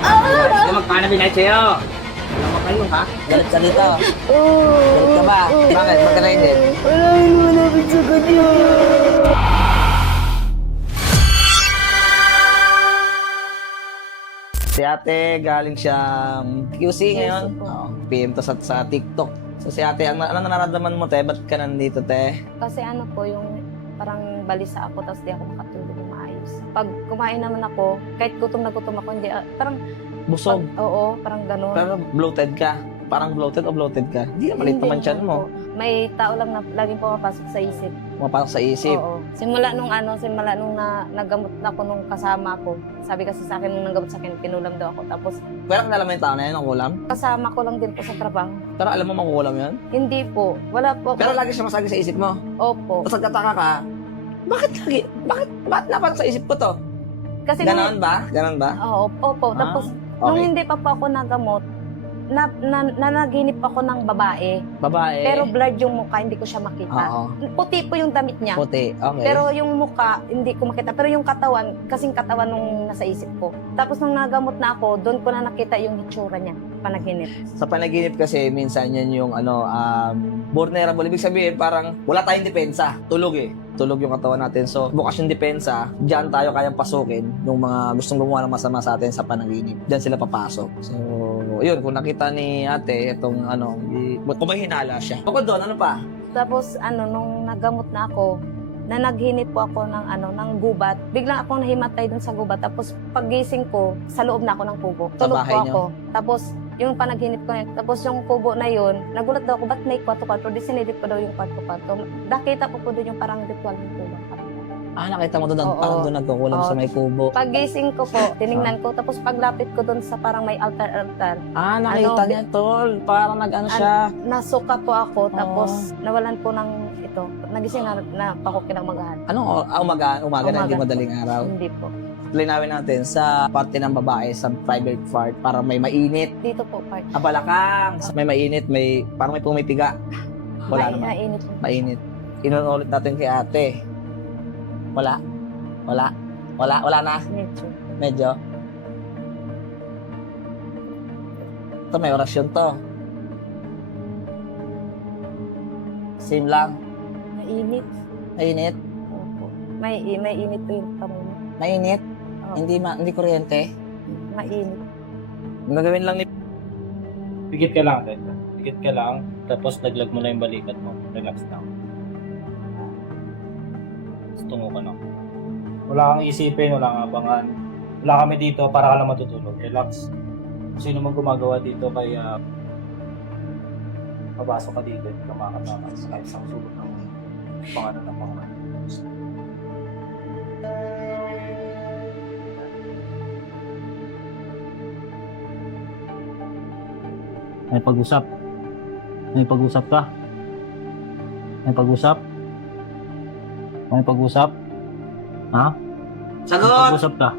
Hindi magpaano binay sa'yo. Alam mo kayo, ha? Galit ka dito. Galit ka ba? Bakit? Ba't ka nainit? Wala yung malapit sa kanya. Si ate galing siyang QC ngayon. po. PM to sa TikTok. So si ate, anong nararamdaman mo, te? Ba't ka nandito, te? Kasi ano po, yung parang balisa ako tapos di ako makatulog ng maayos. Pag kumain naman ako, kahit gutom na gutom ako, hindi, parang, Busog. oo, parang gano'n. Pero bloated ka. Parang bloated o bloated ka? Hindi naman, maliit Hindi naman tiyan mo. po. May tao lang na laging pumapasok sa isip. Mapasok sa isip. Oo. Simula nung nagamot na ako nung kasama ko. Sabi kasi sa akin nung nanggamot sa akin, pinulam daw ako. Tapos Pero kilala mo yung tao na yun, ang kulam? kasama ko lang din po sa trabaho. Pero alam mo makukulam yun? Hindi po. Wala po. Pero lagi siya masagi sa isip mo. Opo. Tapos nagtataka ka, bakit lagi? Bakit napasok sa isip ko to? Kasi Ganon ba? Ganon ba? Oo, opo. Tapos nung Okay. hindi pa po ako nagamot, nanaginip ako ng babae. Babae. Pero blurred yung mukha, hindi ko siya makita. Oo. Puti po yung damit niya. Puti. Okay. Pero yung mukha, hindi ko makita. Pero yung katawan, kasing katawan nung nasa isip ko. Tapos nung nagamot na ako, doon ko na nakita yung itsura niya, panaginip. sa panaginip kasi, minsan yan yung vulnerable. Ibig sabihin, parang wala tayong depensa. Tulog eh. Tulog yung katawan natin. So, bukas yung depensa, diyan tayo kayang pasukin yung mga gustong gumawa ng masama sa atin sa panaginip. Diyan sila papasok. So, yun, kung nakita ni ate, itong kung may hinala siya. Bukod doon, ano pa? Tapos nung nagamot na ako, naghinip po ako ng gubat. Biglang akong nahimatay dun sa gubat. Tapos paggising ko, sa loob na ako ng kubo. Sa Tulog bahay po niyo? ako. Tapos yung panaginip ko na yun. Tapos yung kubo na yun, nagulat daw ako, ba't may kwarto-kwarto? Di sinilip ko daw yung kwarto-kwarto. Nakita ko po doon yung parang ritual ng kubo. Nakita mo doon, Oo. parang doon nagkukulam Oo. sa may kubo. Paggising ko po, tiningnan ko. Tapos paglapit ko doon sa parang may altar-altar, Nakita Ano, niya, tol. Parang siya. nasuka po ako. Tapos nawalan po ng ito. Nagising na ako kinamagahan. Umaga na, hindi Umaga. madaling araw. Hindi po. Linawin natin sa parte ng babae, sa private part, parang may mainit. Dito po, part. Balakang. May mainit, parang may pumipiga. Wala naman. Mainit po. Mainit. Inuulit natin kay ate. Wala na. Medyo. Medyo. Ito, may orasyon to. Same lang. Mainit. Mainit. Opo. May init po yung kamay mo. Mainit. Oo. Hindi kuryente. Mainit. Ang gagawin lang ni... Pigit ka lang, Ted. Pigit ka lang, tapos laglag mo na yung balikat mo. Relax lang. Tungo ka na. Wala kang isipin, wala kang abangan. Wala kami dito para ka lang matutulog. Relax. Kung sino man gumagawa dito, kaya papasok ka dito, hindi ka makakatakas kahit isang sulok ng pangalan ng mga May pag-usap. May pag-usap ka. May pag-usap. May pag-usap. Ha? May Sagot! pag-usap ka.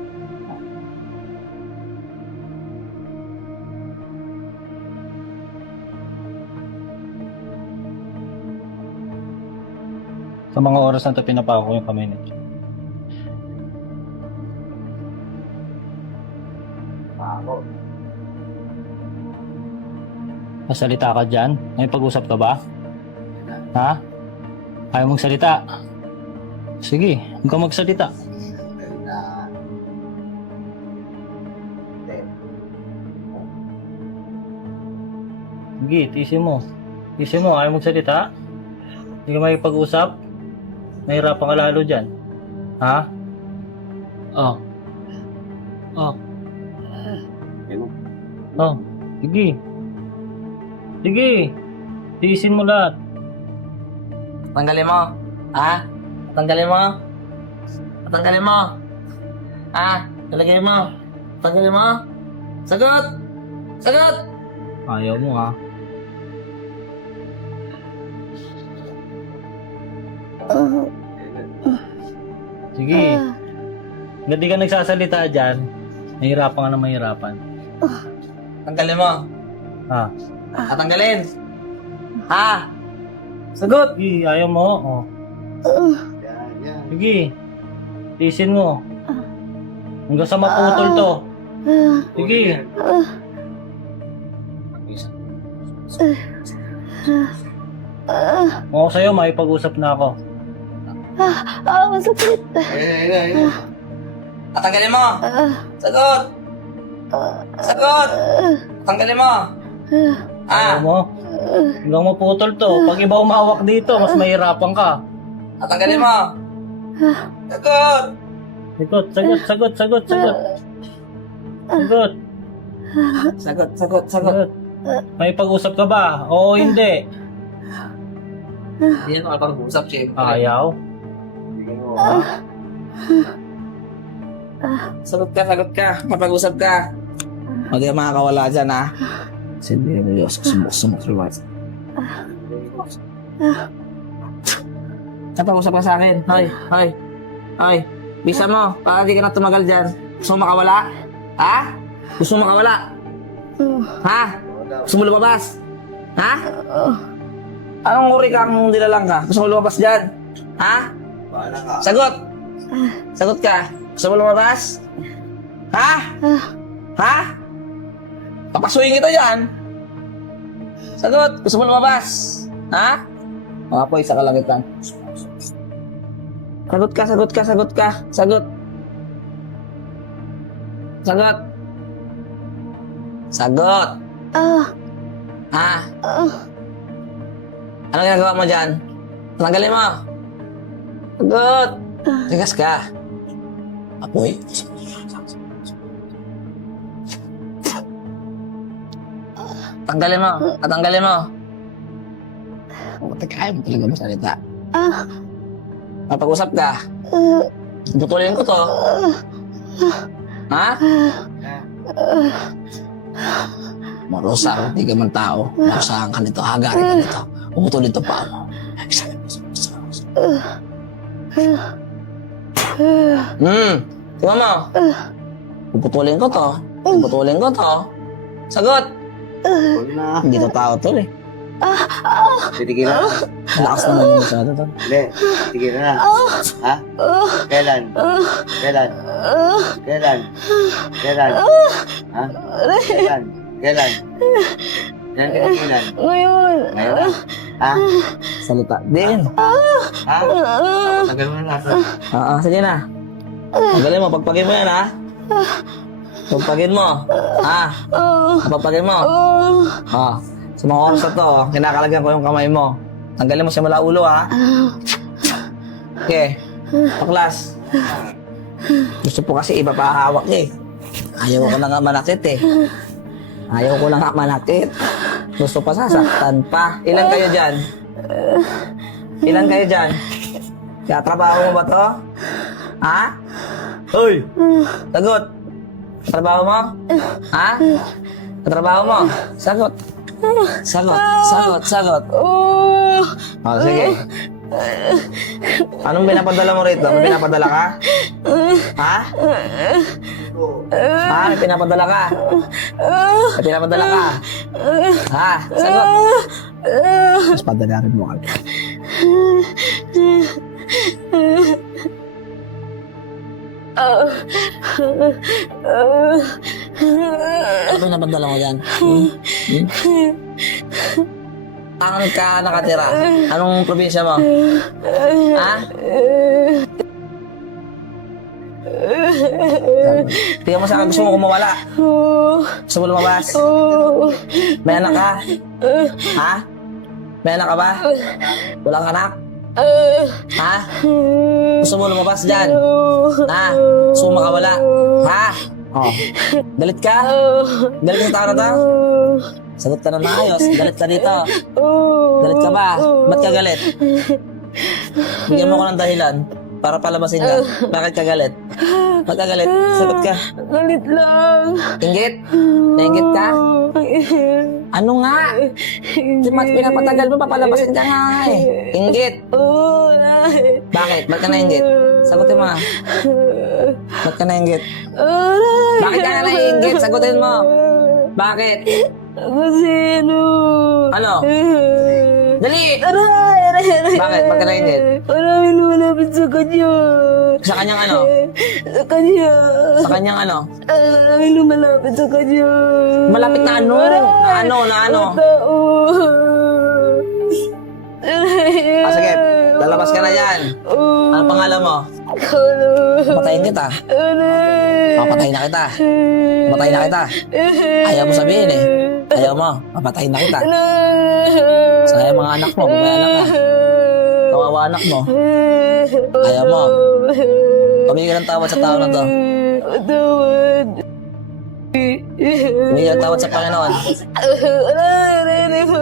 Sa mga oras na ito, pinapako ko yung kamay niya. Masalita ka dyan? May pag-usap ka ba? Ha? Ayaw mong salita? Sige, huwag kang magsalita. Sige, tiisin mo. Tiisin mo, ayaw mong salita? Hindi ka may pag-usap? Nahirapan ka lalo dyan. Ha? Oh. Oh. Oh. Sige. Sige. Tiisin mo lahat. Tanggalin mo. Ha? Tanggalin mo. Tanggalin mo. Ha? Talagay mo. Tanggalin mo. Sagot! Sagot! Ayaw mo ha. Sige. Hindi ka nagsasalita dyan. Mahirapan ka na mahirapan. Tanggalin mo. Ha? Tanggalin. Ha? Sagot! Sige, ayaw mo. Oh. Sige. Tiisin mo. Hanggang sa maputol to. Sige. Kung ako sa'yo, makipag-usap na ako. Masakit. Tatanggalin mo! Sagot! Sagot! Tatanggalin mo! Ayaw mo? Hanggang maputol to. Pag iba umawak dito, mas mahirapan ka. Tatanggalin mo! Sagot! Sagot, sagot, sagot, sagot, sagot. Sagot, Sagot, sagot, sagot. sagot. May pag-usap ka ba? Oo, hindi. Hindi yan makapag-usap, syempre. Ayaw. Sagot ka, sagot ka. Mapag-usap ka. Huwag ka makakawala dyan, ha? Silbi mo Diyos. Sumok, rewards. Napag-usap ka sa akin. Hoy. Bisa mo. Para di ka na tumagal dyan. Gusto mo makawala? Ha? Gusto mo makawala? Ha? Gusto mo lumabas? Ha? Anong uri kang nilalang ka? Gusto mo lumabas dyan? Ha? Sagot! Sagot ka. Gusto mo lumabas? Ha? Ha? Papasuyin kita dyan. Sagot! Gusto mo lumabas? Ha? Mga poy, sa kalangitan. Sagot ka, sagot ka, sagot ka. Sagot. Sagot. Sagot. Ha? Ano ginagawa mo dyan? Tanggalin mo. Sagot. Tigas ka. Apoy. Tanggalin mo. Tanggalin mo. Kaya mo talaga masalita. Mapag-usap ka. Putulin ko to. Ha? Marusa, hindi ka man tao. Marusahan ka nito, hagarin ka nito. Puputulin to pa mo. Tingnan mo. Puputulin ko to. Puputulin ko to. Sagot. Hindi to tao to eh. Titigil na. Lakas naman yung masyado to. Hindi, titigil na. Ha? Kailan? Kailan? Kailan? Kailan? Ha? Kailan? Kailan? Kailan ka tigilan? Ngayon. Ngayon na. Ha? Salita. Din. Ha? Tagal mo na. Sige na. Tanggalin mo. Pagpagin mo yan ha. Pagpagin mo. Ha? Pagpagin mo. Sa mga oras na to, kinakalagyan ko yung kamay mo. Tanggalin mo simula ulo, ha? Okay. Paklas. Gusto po kasi iba pa hawak eh. Ayaw ko na nga manakit eh. Ayaw ko na nga manakit. Gusto pa sasaktan pa. Ilan kayo dyan? Ilan kayo dyan? Katrabaho mo ba to? Ha? Uy! Sagot! Katrabaho mo? Ha? Katrabaho mo? Sagot! Sagot. Sige. Anong pinapadala mo rito? May pinapadala ka? Ha? May pinapadala ka? May pinapadala ka? Ha? Sagot. Mas padalarin mo kami. Ano pinapadala mo yan? Saan ka nakatira? Anong probinsya mo? Ha? Tingnan mo sa akin, gusto mo kumawala? Gusto mo lumabas? May anak ka? Ha? May anak ka ba? Walang anak? Ha? Gusto mo lumabas dyan? Ha? Gusto mo makawala? Ha? Galit ka? Galit ka sa tao na to? Sagot ka na maayos. Galit ka dito. Galit ka ba? Ba't ka galit? Bigyan mo ko ng dahilan para palabasin ka. Bakit ka galit? Ba't ka galit? Sagot ka. Galit lang. Inggit? Nainggit ka? Ano nga? Mas pinapatagal mo, papalabasin ka nga eh. Inggit? Bakit? Ba't ka nainggit? Sagutin mo nga. Ba't ka nainggit? Bakit ka na nainggit? Sagutin mo. Bakit? Kasi Ano? Dali! Aray! Bakit? Ba't ka nainggit? Maraming lumalapit sa kanya. Sa kanyang ano? Sa kanya. Sa kanyang ano? Maraming lumalapit sa kanya. Malapit na ano? Na ano? Tao. Sige, lalabas ka na yan. Ano pangalan mo? Patayin kita. Papatayin na kita. Papatayin na kita. Ayaw mo sabihin eh. Ayaw mo. Papatayin na kita. Sayang mga anak mo. Bumaya anak ka. Kawawa anak mo. Ayaw mo. Pumigil ng tawad sa tao na to. Tawad. Pumigil ng tawad sa Panginoon. Aray mo.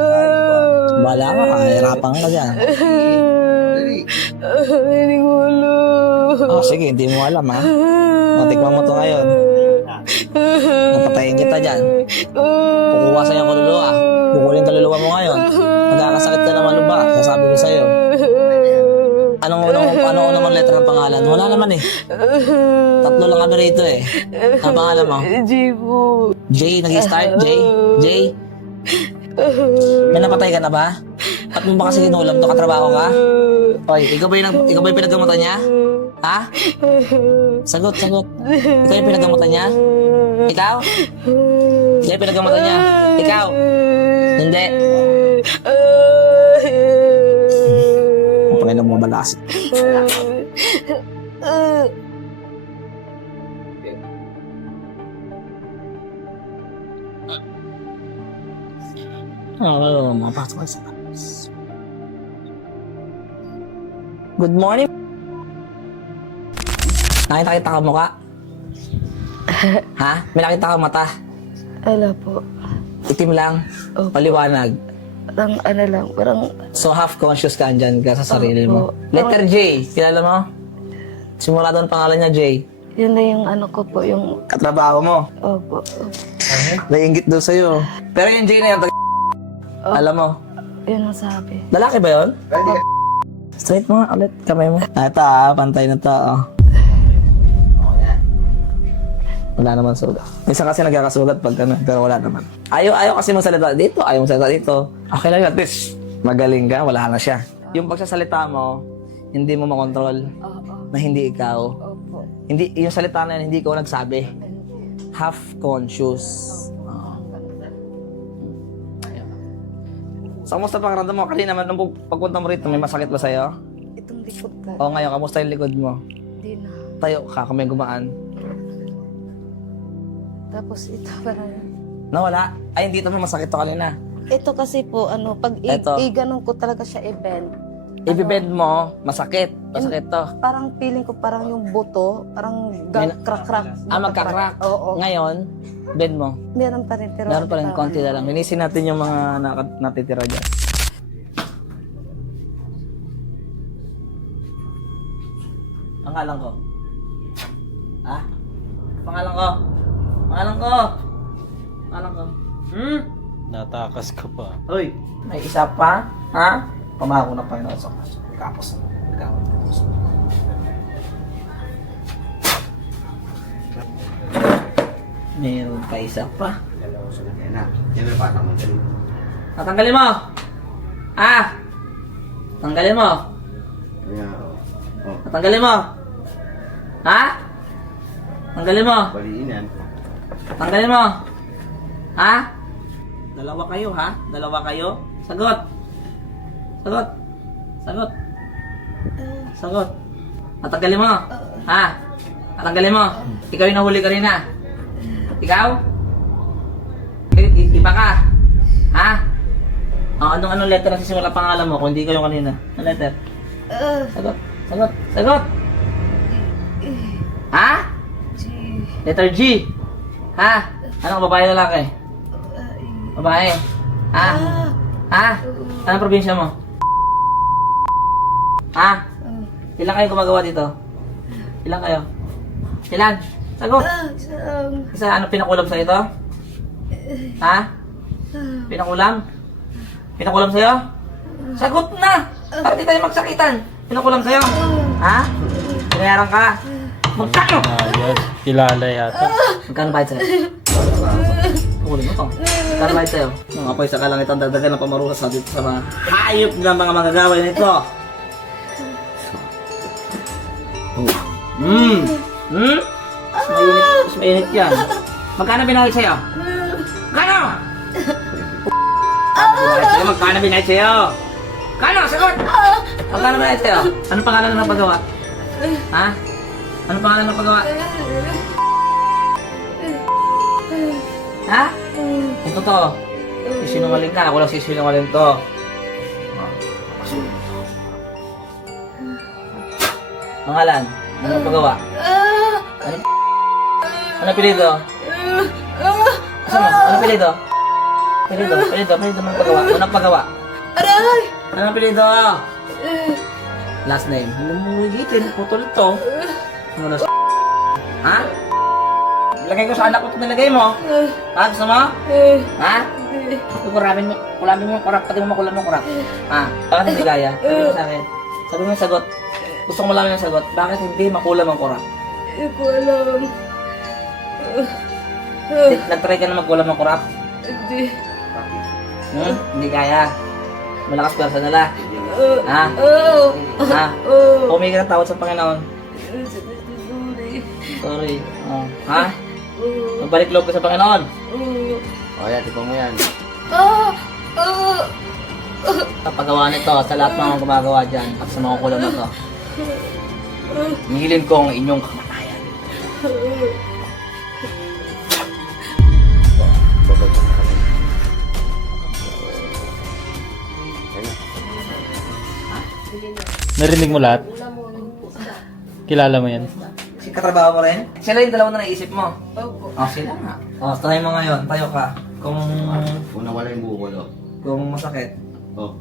Bala ka. Kahirapan ka dyan. Hindi ko alam. Oh, sige, hindi mo alam ha. Matikman mo to ngayon. Napatayin kita dyan. Kukuha sa'yo ang kaluluwa. Kukulin kaluluwa mo ngayon. Magkakasakit ka naman ba? Sasabi ko sa'yo. Anong unang letter ng pangalan? Wala naman eh. Tatlo lang kami rito eh. Ang pangalan mo? Jibo. J, nag-start? J? J? May napatay ka na ba? At mo ba kasi kinulam to? Katrabaho ka? Oy, ikaw ba yung pinagamutan niya? Ha? Sagot. Ikaw yung pinagamutan niya? Ikaw? Ikaw yung pinagamutan niya? Ikaw? Hindi. Ang Panginoon mo malakas. Mapasok sa Good morning. Nakita ka mukha? Ha? May nakita ka mata? Ala po. Itim lang? Opo. Paliwanag? Parang ano lang, parang So half conscious ka andyan ka sa sarili mo? Opo. Letter J, kilala mo? Simula doon pangalan niya J. yun na yung ano ko po, yung Katrabaho mo? opo. Naiingit daw sa'yo. Pero yung J na yan, alam mo? Yun ang sabi. Lalaki ba yun? Straight mo nga ulit, kamay mo. Ito pantay na to. Oh. Wala naman sugat. Minsan kasi nagkakasugat pag ano, pero wala naman. Ayaw kasi magsalita dito, ayaw magsalita dito. Okay lang yun, at least magaling ka, wala na siya. Yung pagsasalita mo, hindi mo makontrol Oo. na hindi ikaw. Opo. Hindi, yung salita na yun, hindi ikaw nagsabi. Half conscious. So, kamusta pakiramdam mo? Kanina naman, nung pagpunta mo rito, may masakit ba sa'yo? Itong likod po. O ngayon, kamusta yung likod mo? Hindi na. Tayo ka, kung may gumaan. Tapos ito parang... Nawala? Ay, hindi ito masakit to kanina. Ito kasi po, ano, pag Eto. i-ganon ko talaga siya i-bend. Ibibend mo, masakit. Masakit to. Parang feeling ko parang yung buto, parang crack-crack. Magkakrak. Oo. Ngayon, bend mo. Meron pa rin. Pero Meron pa rin, konti na lang. Linisin natin yung mga natitira dyan. Pangalan ko. Ha? Pangalan ko. Pangalan ko. Pangalan ko. Natakas ka pa. Hoy, may isa pa? Ha? Pamako na pa yun. Kapos. Meron pa isa pa. Yan na. Yan na patang mo dali. Tatanggalin mo! Ah! Tanggalin mo! Ayan. Oh. Tatanggalin mo! Ha? Tanggalin mo! Baliin yan. Tanggalin mo! Ha? Dalawa kayo, ha? Dalawa kayo? Sagot! Sagot! Sagot! Sagot! Tatanggalin mo! Ha? Tatanggalin mo! Ikaw yung nahuli kanina! Ikaw? Iba ka? Ha? Anong letter na sisimula pangalan mo kung hindi ko yung kanina? Anong letter? Sagot! Sagot! Sagot! Ha? Letter G. Ha? Anong babae lalaki? Babae. Ha? Ha? Anong probinsya mo? Ha? Ilan kayo gumagawa dito? Ilan kayo? Ilan? Sagot! Isa, ano pinakulam sa ito? Ha? Pinakulam? Pinakulam sa'yo? Sagot na! Bakit di tayo magsakitan? Pinakulam sa'yo? Ha? Pinayaran ka? Magkano? Ayos. Kilala yata. Magkano bayad sa'yo? Kunin mo to. Tarlay tayo. Mga apoy sa kalangitan, dagdagan ng pamarusa dito sa mga hayop na mga magagawin nito. Mas mainit yan. Magkano binayad sa'yo? Magkano? Magkano binayad sa'yo? Magkano? Sagot! Magkano binayad sa'yo? Anong pangalan ng napagawa? Ha? Anong pangalan ng napagawa? Ha? Yung totoo. Sisinungaling ka. Ako lang sisinungaling to. Pangalan? Ano napagawa? Ano apelido? Ano? Ano apelido? Apelido ng pagawa. Ano pagawa? Aray! Ano apelido? Last name. Lumugitin. Putol to. Ano na ha? Lagay ko sa anak ko ito nilagay mo. Ha? Gusto mo? Ha? Kuramin mo yung kurap. Pati mo makulan mo kurap. Ha? Bakit hindi kaya? Sabi mo sa akin. Sabi mo yung sagot. Gusto ko malaman yung sagot. Bakit hindi makulam ang kurap? Hindi ko alam. Nag-try ka na magkulam ng kurap? Hindi. Hindi kaya. Malakas pwersa nila. Ha? Ha? Humingi ka ng tawad sa Panginoon. Sorry. Oh. Ha? Magbalik loob ka sa Panginoon. O, yan, tipong mo yan. Kapagawa nito sa lahat ng mga gumagawa dyan at sa mga kulam na to. Nihilin ko ang inyong kamatayan. Babag mo na kami. Ayun. Narinig mo lahat? Kilala mo yan? Si katrabaho mo rin? Sila yung dalawa na naisip mo? Opo. Oh, sila nga. Oh, try mo ngayon. Tayo ka. Kung Unang wala yung bukol, o. kung masakit. Oh.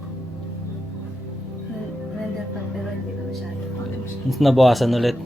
Nandun pa pero hindi ko masyado. Nabawasan ulit.